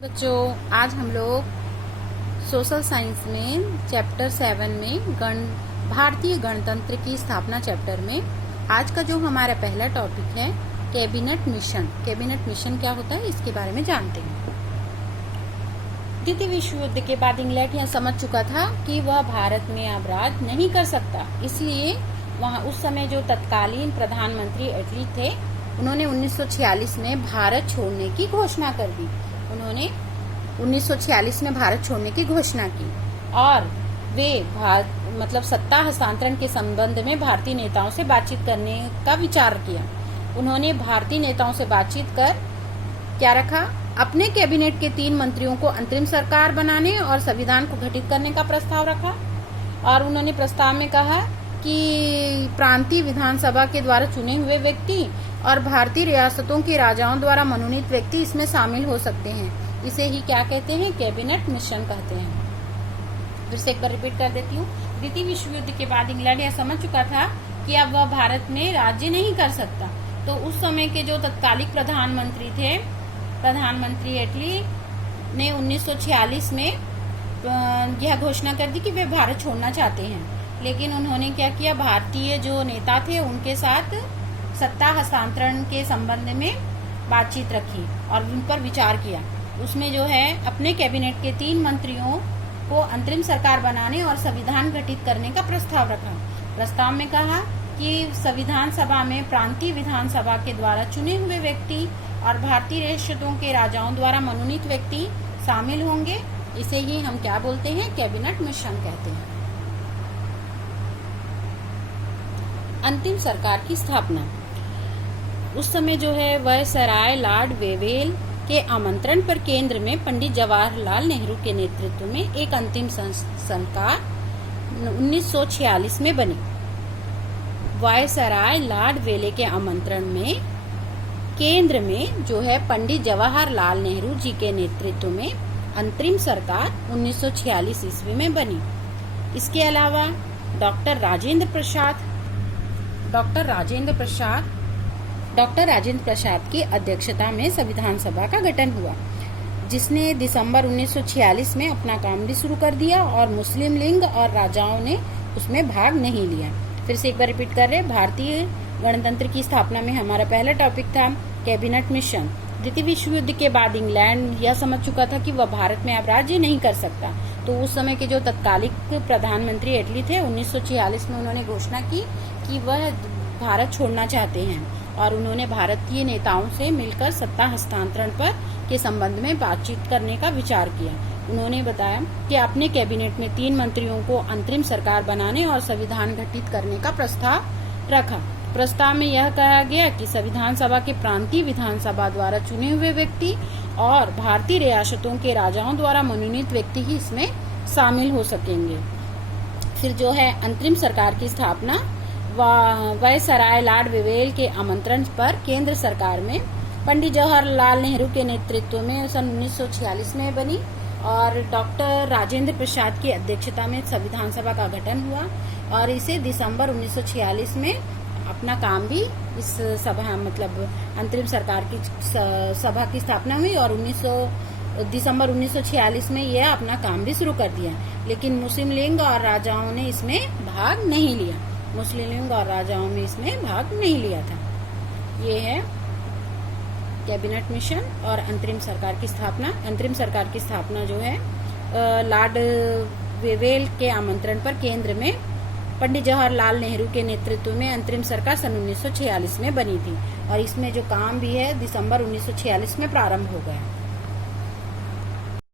बच्चों, आज हम लोग सोशल साइंस में चैप्टर 7 में भारतीय गणतंत्र की स्थापना चैप्टर में आज का जो हमारा पहला टॉपिक है कैबिनेट मिशन। कैबिनेट मिशन क्या होता है इसके बारे में जानते हैं। द्वितीय विश्व युद्ध के बाद इंग्लैंड यह समझ चुका था कि वह भारत में अब राज नहीं कर सकता, इसलिए वहाँ उस समय जो तत्कालीन प्रधानमंत्री एटली थे उन्होंने 1946 में भारत छोड़ने की घोषणा कर दी। उन्होंने 1946 में भारत छोड़ने की घोषणा की और वे सत्ता हस्तांतरण के संबंध में भारतीय नेताओं से बातचीत करने का विचार किया। उन्होंने भारतीय नेताओं से बातचीत कर क्या रखा, अपने कैबिनेट के 3 मंत्रियों को अंतरिम सरकार बनाने और संविधान को गठित करने का प्रस्ताव रखा। और उन्होंने प्रस्ताव में कहा कि प्रांतीय विधानसभा के द्वारा चुने हुए व्यक्ति और भारतीय रियासतों के राजाओं द्वारा मनोनीत व्यक्ति इसमें शामिल हो सकते हैं। इसे ही क्या कहते हैं, कैबिनेट मिशन कहते हैं। फिर से एक बार रिपीट कर देती हूँ। द्वितीय विश्व युद्ध के बाद इंग्लैंड यह समझ चुका था कि अब वह भारत में राज्य नहीं कर सकता, तो उस समय के जो तत्कालिक प्रधानमंत्री थे, प्रधानमंत्री एटली ने 1946 में यह घोषणा कर दी कि वे भारत छोड़ना चाहते हैं। लेकिन उन्होंने क्या किया, भारतीय जो नेता थे उनके साथ सत्ता हस्तांतरण के संबंध में बातचीत रखी और उन पर विचार किया। उसमें जो है अपने कैबिनेट के 3 मंत्रियों को अंतरिम सरकार बनाने और संविधान गठित करने का प्रस्ताव रखा। प्रस्ताव में कहा कि संविधान सभा में प्रांतीय विधानसभा के द्वारा चुने हुए व्यक्ति और भारतीय रियासतों के राजाओं द्वारा मनोनीत व्यक्ति शामिल होंगे। इसे ही हम क्या बोलते हैं, कैबिनेट मिशन कहते हैं। अंतिम सरकार की स्थापना। उस समय जो है वायसराय लॉर्ड वेवेल के आमंत्रण पर केंद्र में पंडित जवाहरलाल नेहरू के नेतृत्व में एक अंतिम सरकार 1946 में बनी। वायसराय लॉर्ड वेले के आमंत्रण में केंद्र में जो है पंडित जवाहरलाल नेहरू जी के नेतृत्व में अंतरिम सरकार 1946 ईस्वी में बनी। इसके अलावा डॉक्टर राजेंद्र प्रसाद की अध्यक्षता में संविधान सभा का गठन हुआ, जिसने दिसंबर 1946 में अपना काम भी शुरू कर दिया और मुस्लिम लीग और राजाओं ने उसमें भाग नहीं लिया। फिर से एक बार रिपीट कर रहे, भारतीय गणतंत्र की स्थापना में हमारा पहला टॉपिक था कैबिनेट मिशन। द्वितीय विश्व युद्ध के बाद इंग्लैंड यह समझ चुका था कि वह भारत में अब राज्य नहीं कर सकता, तो उस समय के जो तत्कालिक प्रधानमंत्री एटली थे 1946 में उन्होंने घोषणा की कि वह भारत छोड़ना चाहते हैं और उन्होंने भारतीय नेताओं से मिलकर सत्ता हस्तांतरण पर के संबंध में बातचीत करने का विचार किया। उन्होंने बताया कि अपने कैबिनेट में 3 मंत्रियों को अंतरिम सरकार बनाने और संविधान गठित करने का प्रस्ताव रखा। प्रस्ताव में यह कहा गया कि संविधान सभा के प्रांतीय विधानसभा द्वारा चुने हुए व्यक्ति और भारतीय रियासतों के राजाओं द्वारा मनोनीत व्यक्ति ही इसमें शामिल हो सकेंगे। फिर जो है अंतरिम सरकार की स्थापना वायसराय लॉर्ड वेवेल के आमंत्रण पर केंद्र सरकार में पंडित जवाहरलाल नेहरू के नेतृत्व में सन 1946 में बनी और डॉक्टर राजेंद्र प्रसाद की अध्यक्षता में संविधान सभा का गठन हुआ और इसे दिसंबर 1946 में अपना काम भी इस सभा अंतरिम सरकार की सभा की स्थापना हुई और दिसंबर 1946 में यह अपना काम भी शुरू कर दिया। लेकिन मुस्लिम लीग और राजाओं ने इसमें भाग नहीं लिया। था। ये है कैबिनेट मिशन और अंतरिम सरकार की स्थापना। अंतरिम सरकार की स्थापना जो है लॉर्ड वेवेल के आमंत्रण पर केंद्र में पंडित जवाहरलाल नेहरू के नेतृत्व में अंतरिम सरकार सन 1946 में बनी थी और इसमें जो काम भी है दिसंबर 1946 में प्रारंभ हो गया।